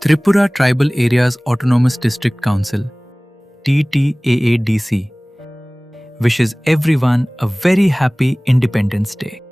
Tripura Tribal Areas Autonomous District Council (TTAADC) wishes everyone a very happy Independence Day.